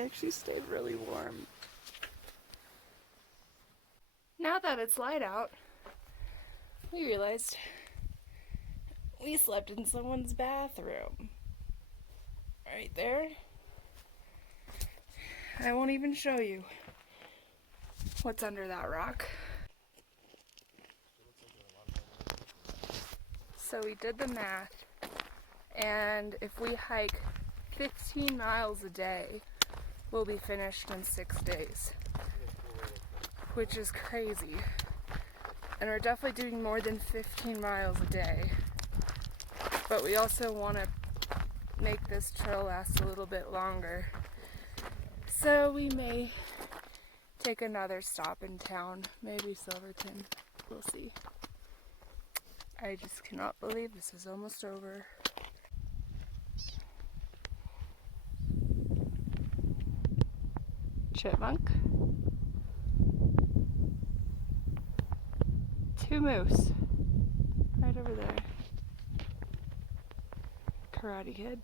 actually stayed really warm. Now that it's light out, we realized we slept in someone's bathroom. Right there. I won't even show you what's under that rock. So we did the math, and if we hike 15 miles a day, we'll be finished in 6 days, which is crazy. And we're definitely doing more than 15 miles a day, but we also want to make this trail last a little bit longer. So we may take another stop in town, maybe Silverton, we'll see. I just cannot believe this is almost over. Chipmunk. 2 moose. Right over there. Karate Kid.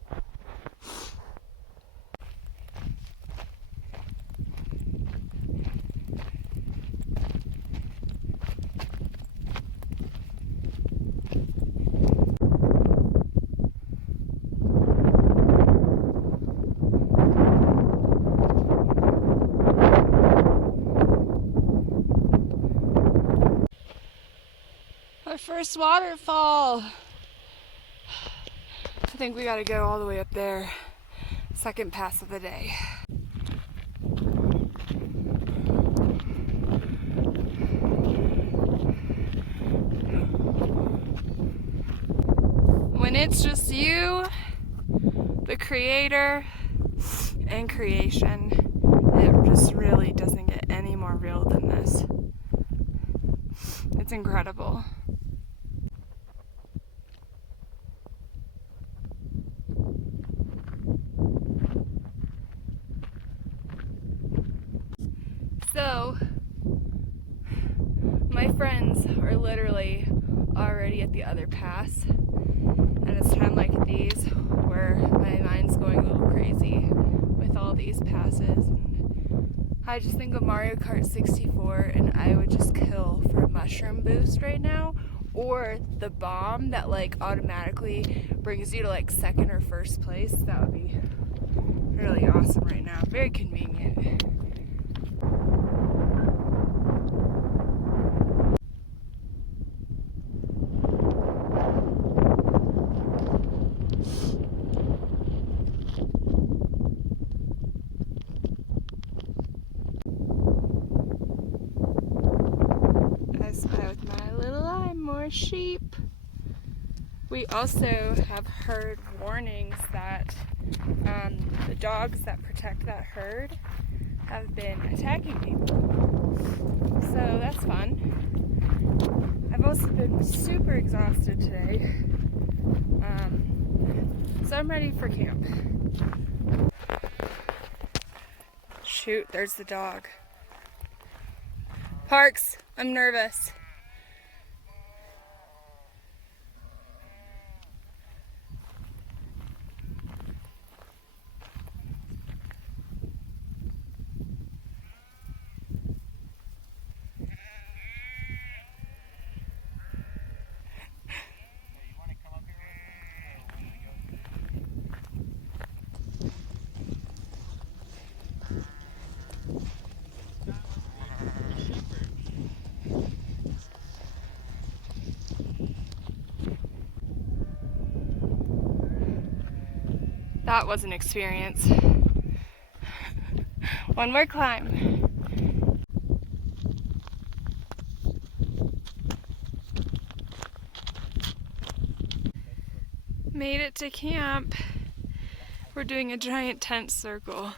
Our first waterfall. I think we gotta go all the way up there. Second pass of the day. When it's just you, the creator, and creation, it just really doesn't get any more real than this. It's incredible. So, my friends are literally already at the other pass, and it's time like these where my mind's going a little crazy with all these passes. I just think of Mario Kart 64, and I would just kill for a mushroom boost right now, or the bomb that like automatically brings you to like second or first place. That would be really awesome right now. Very convenient. With my little eye, more sheep. We also have heard warnings that the dogs that protect that herd have been attacking people. So that's fun. I've also been super exhausted today. So I'm ready for camp. Shoot, there's the dog. Parks, I'm nervous. That was an experience. One more climb. Made it to camp. We're doing a giant tent circle.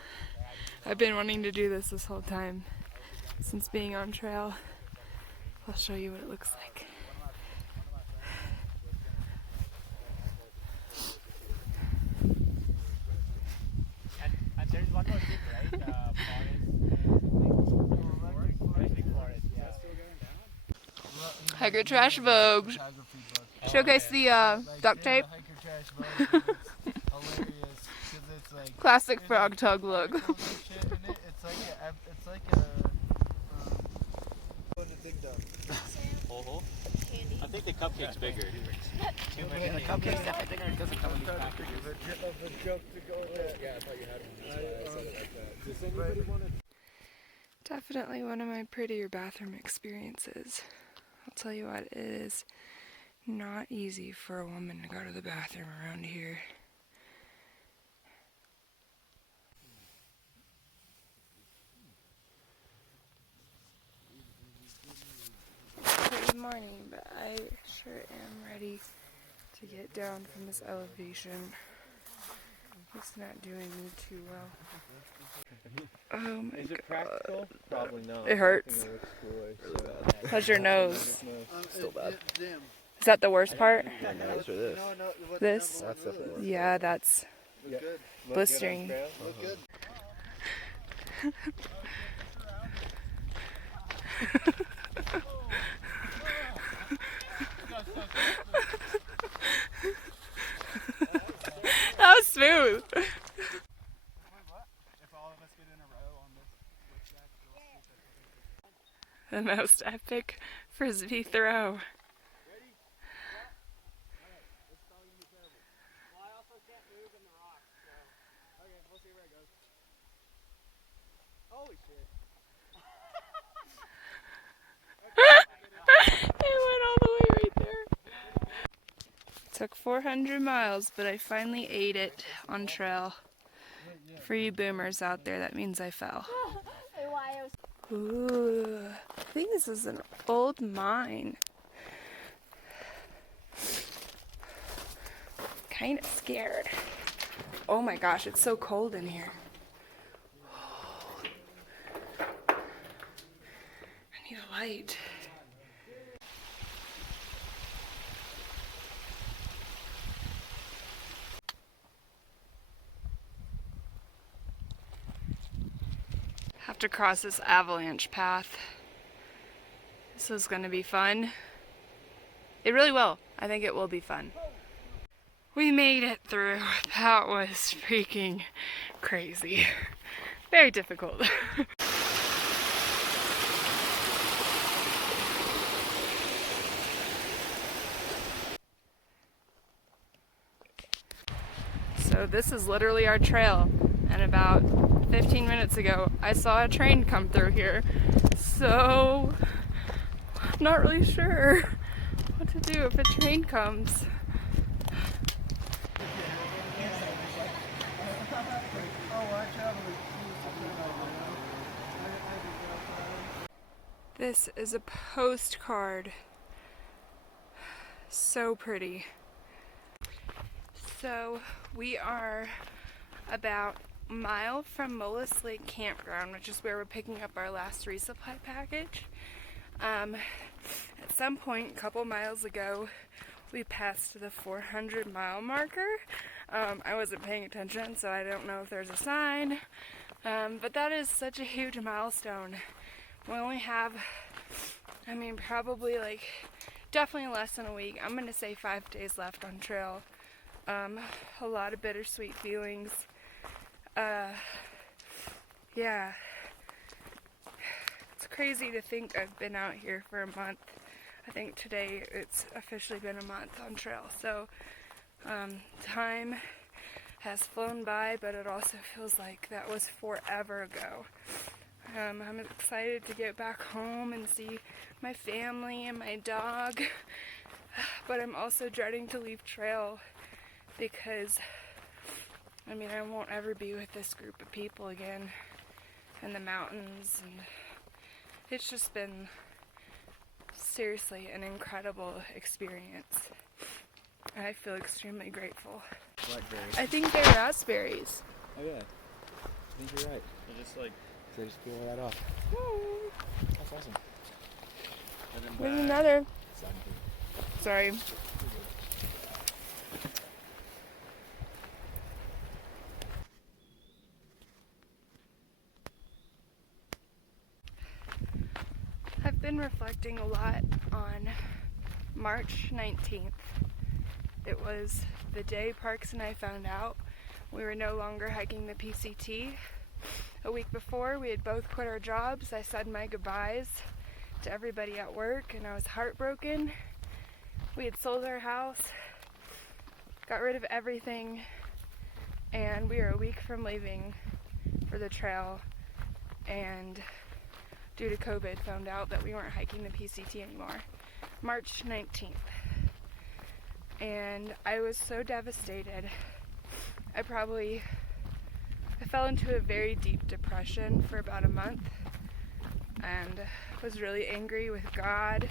I've been wanting to do this whole time since being on trail. I'll show you what it looks like. And there's one more thing, right? Hiker Trash Vogue. Showcase the duct tape. It's like Classic frog tug look. articles and shit in it. It's like a what a big dog. Whole? I think the cupcake's bigger. Too much. Yeah, The cupcake's definitely bigger. It doesn't come in these packages. Of a joke to go with that. Yeah, I thought you had one. That's why I said it like that. Does anybody want to? Definitely one of my prettier bathroom experiences. I'll tell you what, it is not easy for a woman to go to the bathroom around here. Good morning, but I sure am ready to get down from this elevation. It's not doing me too well. Oh my Is it god. practical? Probably not. It hurts. Really bad. How's your nose? Still bad. Is that the worst part? My nose or this? This? That's definitely worse. Yeah, that's Look good. blistering. Look good. That was smooth. If all of us get in a row on this The most epic frisbee throw. holy shit. It went all the way right there. Took 400 miles, but I finally ate it on trail. For you boomers out there, that means I fell. Ooh, I think this is an old mine. Kind of scared. Oh my gosh, it's so cold in here. I need a light. Have to cross this avalanche path. This is gonna be fun. It really will. I think it will be fun. We made it through. That was freaking crazy. Very difficult. So this is literally our trail, and about 15 minutes ago I saw a train come through here, so I'm not really sure what to do if a train comes. This is a postcard. So pretty. So we are about a mile from Mullis Lake Campground, which is where we're picking up our last resupply package. At some point, a couple miles ago, we passed the 400-mile marker. I wasn't paying attention, so I don't know if there's a sign. But that is such a huge milestone. We only have, probably definitely less than a week. I'm gonna say 5 days left on trail. A lot of bittersweet feelings. Yeah. It's crazy to think I've been out here for a month. I think today it's officially been a month on trail. So, time has flown by, but it also feels like that was forever ago. I'm excited to get back home and see my family and my dog, but I'm also dreading to leave trail because, I won't ever be with this group of people again in the mountains, and it's just been seriously an incredible experience. I feel extremely grateful. Blackberries. I think they're raspberries. Oh yeah. I think you're right. They're just They just peel that off. That's awesome. There's another. Sorry. I've been reflecting a lot on March 19th. It was the day Parks and I found out We were no longer hiking the PCT. A week before, we had both quit our jobs. I said my goodbyes to everybody at work, and I was heartbroken. We had sold our house, got rid of everything, and we were a week from leaving for the trail, and due to COVID, found out that we weren't hiking the PCT anymore. March 19th. And I was so devastated. I fell into a very deep depression for about a month and was really angry with God.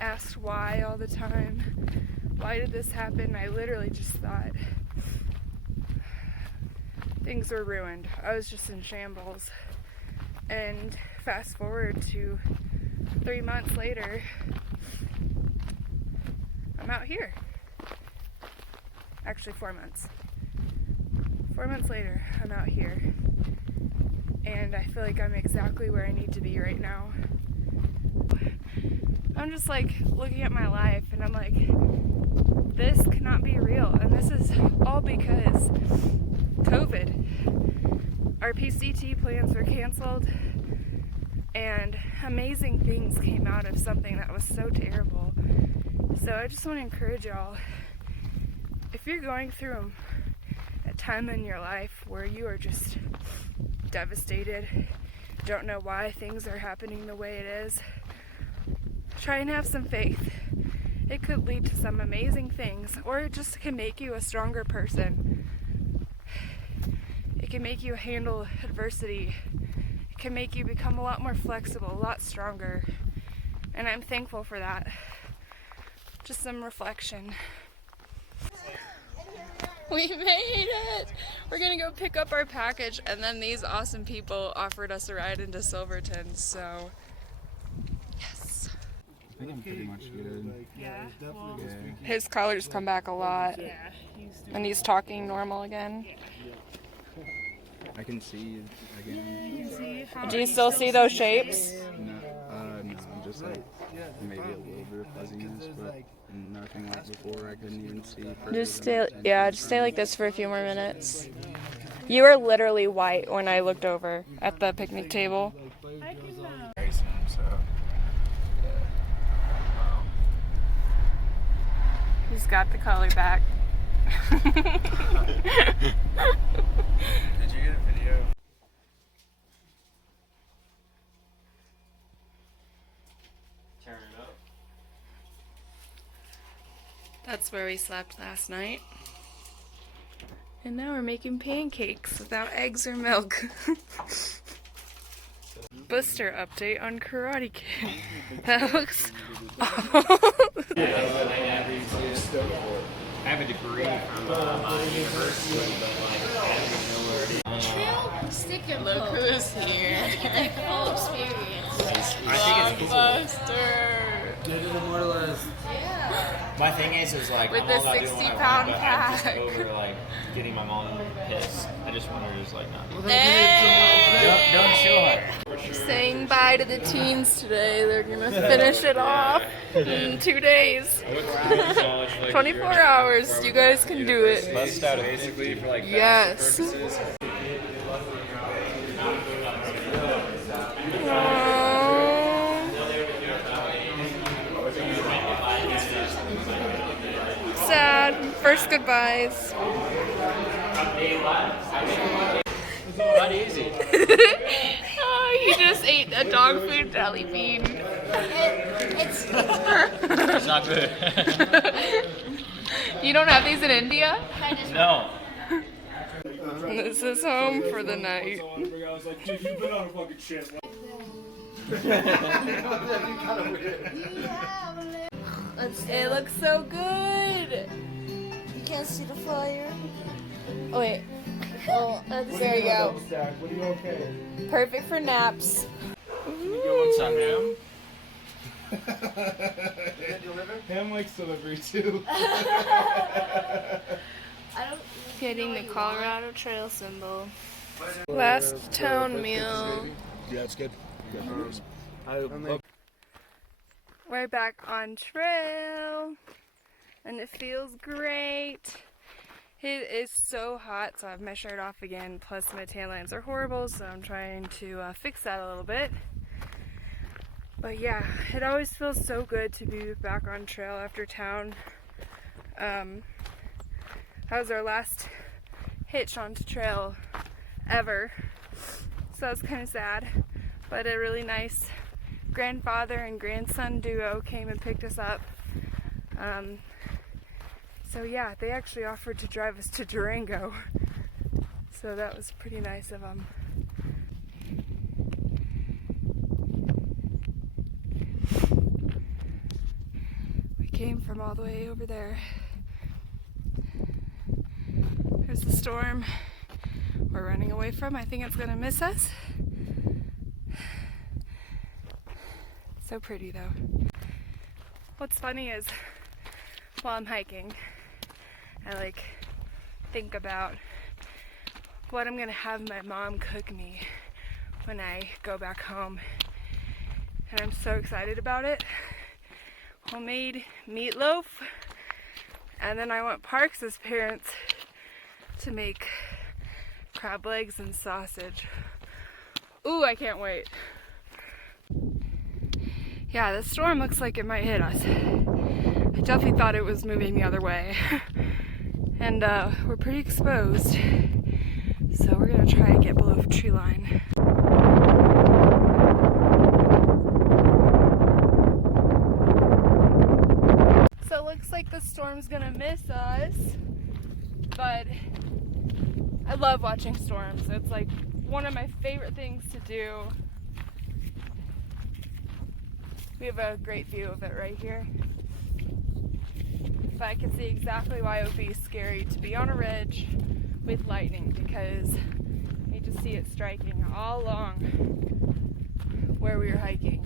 Asked why all the time. Why did this happen? I literally just thought things were ruined. I was just in shambles. And fast forward to 3 months later, I'm out here. Actually 4 months. 4 months later, I'm out here. And I feel like I'm exactly where I need to be right now. I'm just like looking at my life and I'm like, this cannot be real. And this is all because COVID. Our PCT plans were canceled and amazing things came out of something that was so terrible. So I just want to encourage y'all, if you're going through a time in your life where you are just devastated, don't know why things are happening the way it is, try and have some faith. It could lead to some amazing things, or it just can make you a stronger person. It can make you handle adversity. It can make you become a lot more flexible, a lot stronger. And I'm thankful for that. Just some reflection. We made it! We're gonna go pick up our package, and then these awesome people offered us a ride into Silverton, so yes. I think I'm pretty much good. Yeah? Well, Yeah. his colors come back a lot. Yeah. And he's talking normal again. I can see again. Do you still see those shapes? No, just like maybe a little bit of fuzziness, but nothing like before. I couldn't even see. Just stay like this for a few more minutes. You were literally white when I looked over at the picnic table. Very soon, so. He's got the color back. Did you get a video? Turn it up. That's where we slept last night. And now we're making pancakes without eggs or milk. Booster update on Karate Kid. That looks awful. I have a degree from my university, but like I have no Trail stick and Look poke. who's here. Like full experience. Blockbuster. Get it immortalized. Yeah. My thing is like With I'm the all about doing what I 60-pound want, but I'm just pack. over like getting my mom pissed. I just want her to just like not. Hey! Don't show her. Saying bye to the teens today. They're gonna finish it off in 2 days. 24 hours. You guys can do it. Bust out basically for like Yes. Sad. First goodbyes. not easy. Oh, you just ate a dog food jelly bean. It's not good. You don't have these in India? No. This is home for the night. I was like, dude, you've been on a fucking shit. It looks so good. You can't see the fire. Oh wait. Oh, there you go. What are you okay? Perfect for naps. What's up, man? Ham likes delivery too. I don't. Getting the Colorado Trail symbol. Last town meal. Yeah, it's good. We're back on trail, and it feels great. It is so hot, so I have my shirt off again, plus my tan lines are horrible, so I'm trying to fix that a little bit. But yeah, it always feels so good to be back on trail after town. That was our last hitch onto trail ever, so that was kind of sad, but a really nice grandfather and grandson duo came and picked us up. So yeah, they actually offered to drive us to Durango, so that was pretty nice of them. We came from all the way over there. There's the storm we're running away from. I think it's gonna miss us. So pretty though. What's funny is while I'm hiking, I think about what I'm gonna have my mom cook me when I go back home. And I'm so excited about it. Homemade meatloaf. And then I want Parks' parents to make crab legs and sausage. Ooh, I can't wait. Yeah, the storm looks like it might hit us. I definitely thought it was moving the other way. And we're pretty exposed. So we're gonna try and get below tree line. So it looks like the storm's gonna miss us, but I love watching storms. It's like one of my favorite things to do. We have a great view of it right here. But I can see exactly why it would be scary to be on a ridge with lightning, because you just see it striking all along where we were hiking.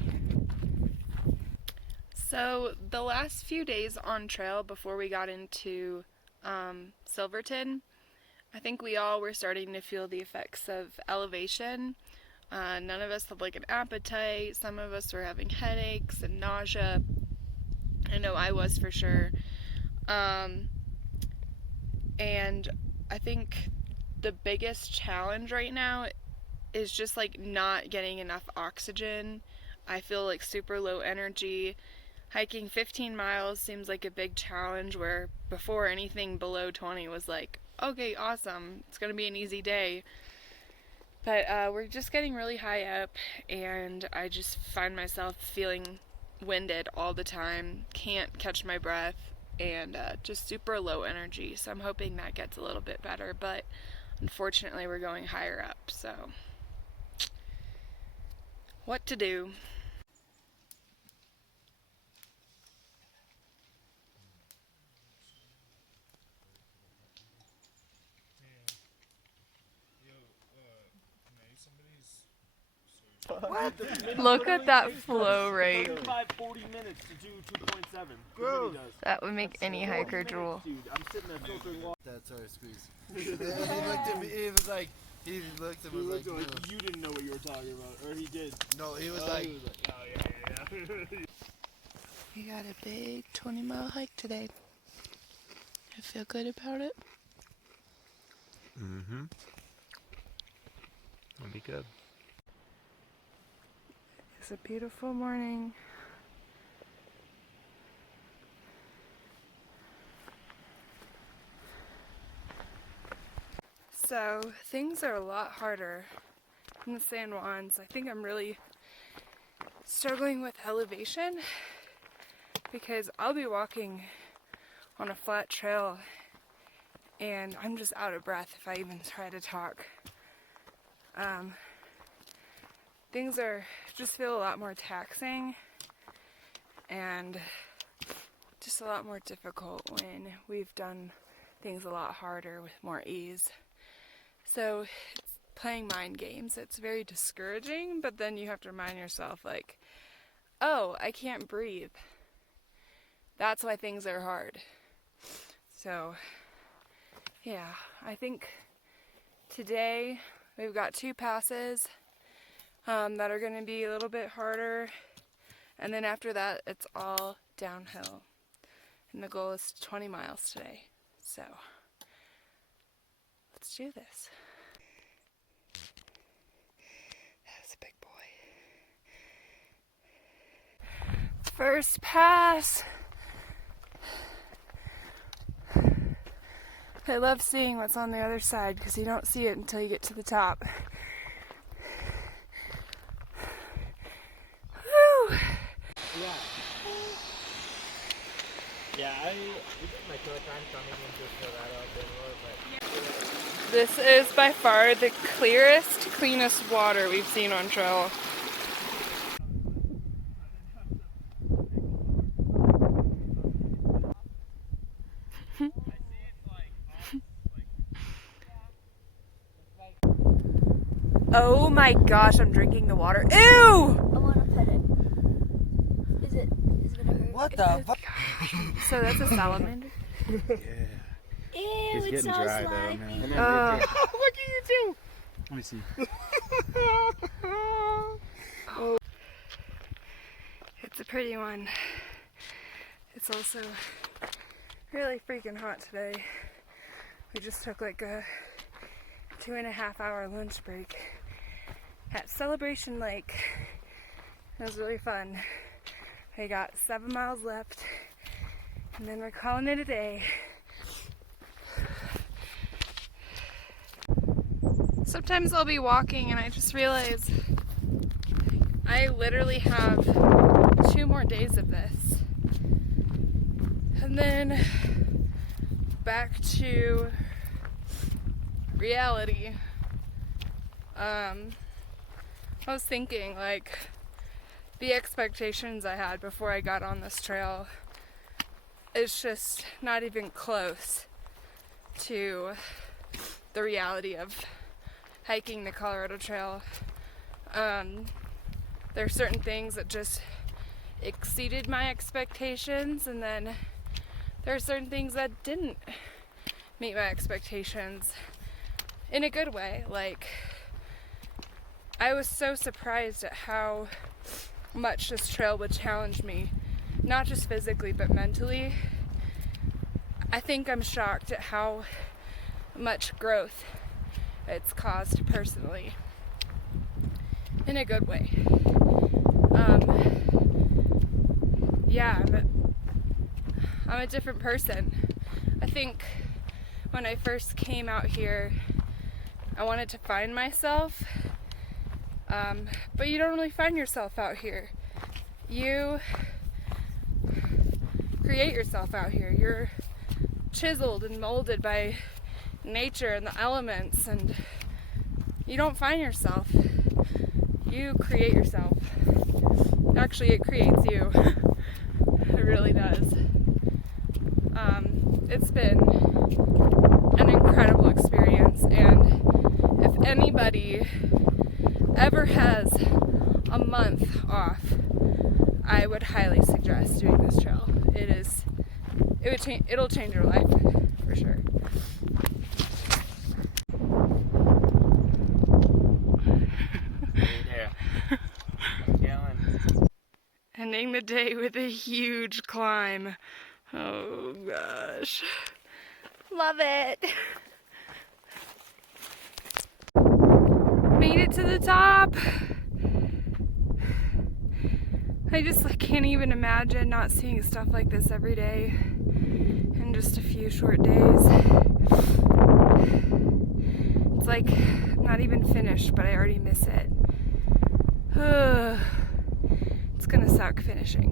So the last few days on trail before we got into Silverton, I think we all were starting to feel the effects of elevation. None of us had an appetite. Some of us were having headaches and nausea. I know I was for sure. And I think the biggest challenge right now is just not getting enough oxygen. I feel super low energy. Hiking 15 miles seems like a big challenge, where before anything below 20 was okay, awesome, it's gonna be an easy day. But we're just getting really high up, and I just find myself feeling winded all the time, can't catch my breath, and just super low energy. So I'm hoping that gets a little bit better, but unfortunately we're going higher up, so what to do? What? Look at that flow rate. 40 minutes to do 2.7. Gross. That would make any hiker drool. Dude, I'm sitting there filtering water. That's our squeeze. He looked at me, he was like, he looked at me like, no. You didn't know what you were talking about, or he did. No, he was Oh, like, he was like, oh yeah. We got a big 20-mile hike today. I feel good about it. Mm-hmm. That'll be good. It's a beautiful morning. So things are a lot harder in the San Juans. I think I'm really struggling with elevation, because I'll be walking on a flat trail and I'm just out of breath if I even try to talk. Things just feel a lot more taxing and just a lot more difficult when we've done things a lot harder with more ease. So it's playing mind games. It's very discouraging, but then you have to remind yourself oh, I can't breathe. That's why things are hard. So yeah, I think today we've got 2 passes that are going to be a little bit harder, and then after that it's all downhill, and the goal is 20 miles today. So Let's do this. That's a big boy. First pass. I love seeing what's on the other side because you don't see it until you get to the top. Woo! Yeah, I did my third time coming into Colorado, but This is by far the clearest, cleanest water we've seen on trail. Oh my gosh, I'm drinking the water. Ew! I want to pet it. Is it gonna hurt? What the fuck? So that's a salamander? Ew, It's it's getting so dry slimy. though, man. And then Oh. look at you too. Let me see. It's a pretty one. It's also really freaking hot today. We just took like a 2.5-hour lunch break at Celebration Lake. It was really fun. I got 7 miles left and then we're calling it a day. Sometimes I'll be walking and I just realize I literally have 2 more days of this. And then back to reality. I was thinking like the expectations I had before I got on this trail is just not even close to the reality of hiking the Colorado Trail. There are certain things that just exceeded my expectations, and then there are certain things that didn't meet my expectations in a good way. Like, I was so surprised at how much this trail would challenge me, not just physically but mentally. I think I'm shocked at how much growth it's caused personally, in a good way. Yeah, I'm a different person. I think when I first came out here, I wanted to find myself, but you don't really find yourself out here. You create yourself out here. You're chiseled and molded by nature and the elements, and you don't find yourself. You create yourself. Actually, it creates you. It really does. It's been an incredible experience, and if anybody ever has a month off, I would highly suggest doing this trail. It'll change your life for sure. Ending the day with a huge climb. Oh gosh. Love it. Made it to the top. I just can't even imagine not seeing stuff like this every day in just a few short days. It's like I'm not even finished, but I already miss it. It's gonna suck finishing.